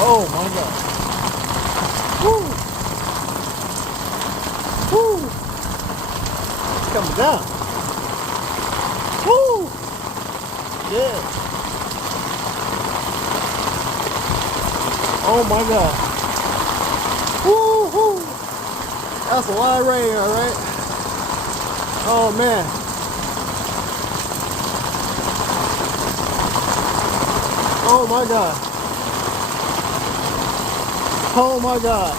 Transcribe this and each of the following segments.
Oh my God. Woo. Woo. It's coming down. Woo. Yeah. Oh my God. Woo hoo. That's a lot of rain, all right? Oh man. Oh my God. Oh my God.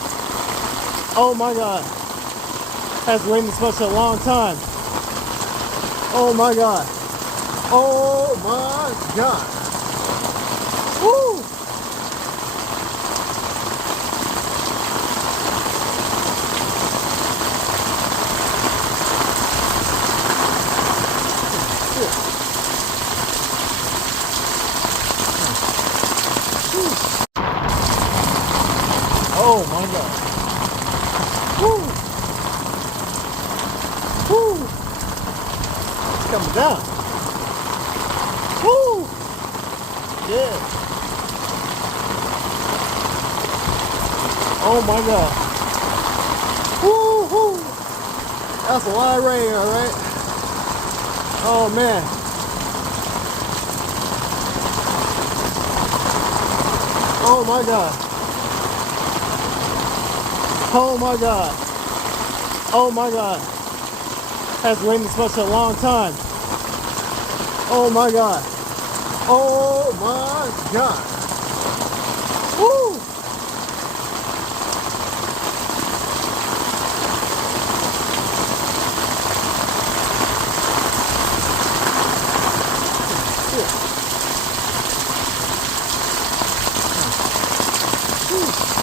Oh my God. Hasn't rained this much in a long time. Oh my God. Oh my God. Woo! Oh my God. Woo! Woo! It's coming down. Woo! Yeah. Oh my God. Woo hoo. That's a lot of rain, all right? Oh man. Oh my God. Oh my God. Oh my God. Hasn't rained this much in a long time. Oh my God. Oh my God. Woo!